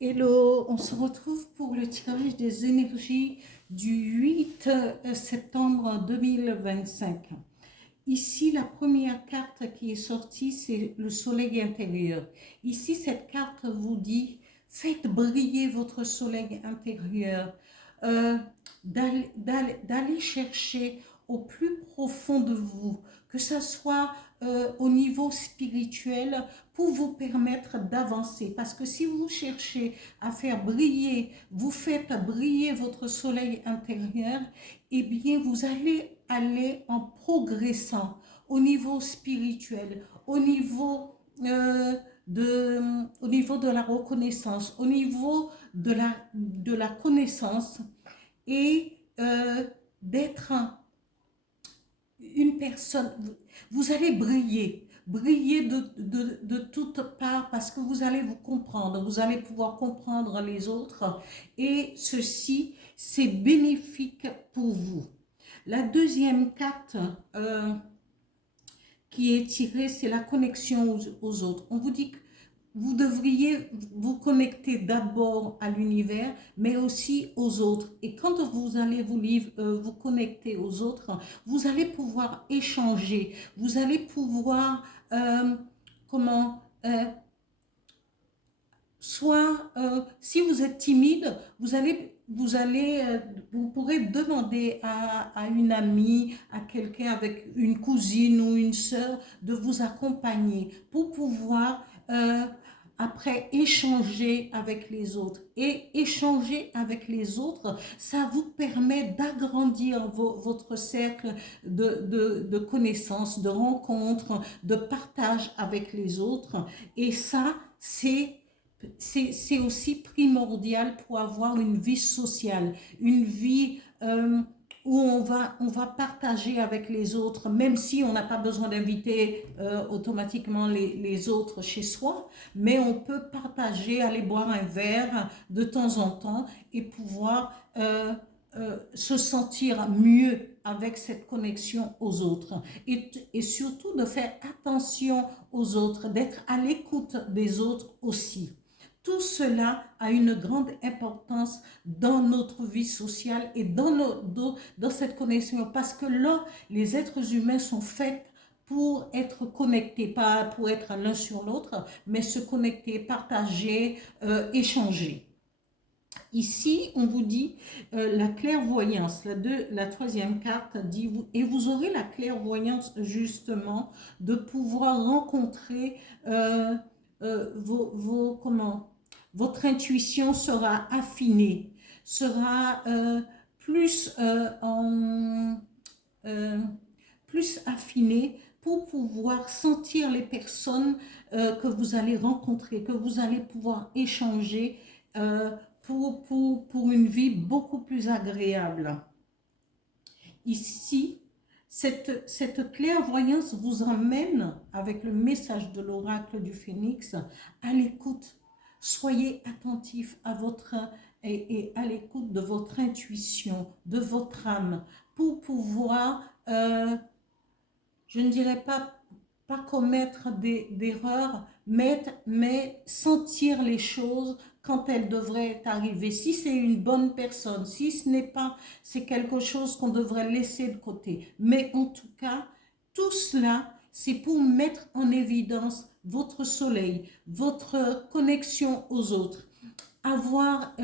Hello, on se retrouve pour le tirage des énergies du 8 septembre 2025. Ici, la première carte qui est sortie, c'est le soleil intérieur. Ici, cette carte vous dit, faites briller votre soleil intérieur, euh, d'aller chercher au plus profond de vous, que ce soit au niveau spirituel, pour vous permettre d'avancer. Parce que si vous cherchez à faire briller, vous faites briller votre soleil intérieur, eh bien, vous allez aller en progressant au niveau spirituel, au niveau de la reconnaissance, au niveau de la connaissance et d'être une personne, vous allez briller de toutes parts parce que vous allez vous comprendre, vous allez pouvoir comprendre les autres et ceci, c'est bénéfique pour vous. La deuxième carte qui est tirée, c'est la connexion aux autres. On vous dit que vous devriez vous connecter d'abord à l'univers, mais aussi aux autres. Et quand vous allez vous connecter aux autres, vous allez pouvoir échanger, vous allez pouvoir, comment, soit, si vous êtes timide, vous pourrez demander à une amie, à quelqu'un avec une cousine ou une sœur de vous accompagner pour pouvoir après échanger avec les autres. Et échanger avec les autres, ça vous permet d'agrandir votre cercle de connaissances, de rencontres, de partage avec les autres. Et ça, c'est aussi primordial pour avoir une vie sociale, une vie où on va partager avec les autres, même si on n'a pas besoin d'inviter automatiquement les autres chez soi, mais on peut partager, aller boire un verre de temps en temps et pouvoir se sentir mieux avec cette connexion aux autres et surtout de faire attention aux autres, d'être à l'écoute des autres aussi. Tout cela a une grande importance dans notre vie sociale et dans cette connexion parce que là, les êtres humains sont faits pour être connectés, pas pour être l'un sur l'autre, mais se connecter, partager, échanger. Ici, on vous dit la clairvoyance. La troisième carte dit, et vous aurez la clairvoyance justement de pouvoir rencontrer votre intuition sera affinée, sera plus, euh, plus affinée pour pouvoir sentir les personnes que vous allez rencontrer, que vous allez pouvoir échanger pour une vie beaucoup plus agréable. Ici, cette clairvoyance vous emmène, avec le message de l'oracle du Phénix, à l'écoute. Soyez attentif à votre et à l'écoute de votre intuition, de votre âme, pour pouvoir, je ne dirais pas commettre d'erreurs, mais sentir les choses quand elles devraient arriver. Si c'est une bonne personne, si ce n'est pas, c'est quelque chose qu'on devrait laisser de côté. Mais en tout cas, tout cela, c'est pour mettre en évidence votre soleil, votre connexion aux autres, avoir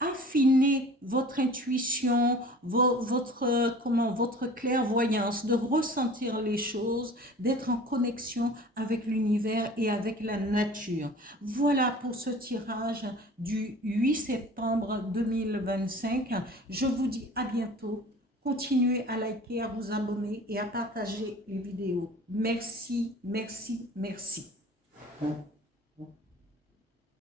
affiné votre intuition, votre clairvoyance, de ressentir les choses, d'être en connexion avec l'univers et avec la nature. Voilà pour ce tirage du 8 septembre 2025. Je vous dis à bientôt. Continuez à liker, à vous abonner et à partager les vidéos. Merci, merci, merci.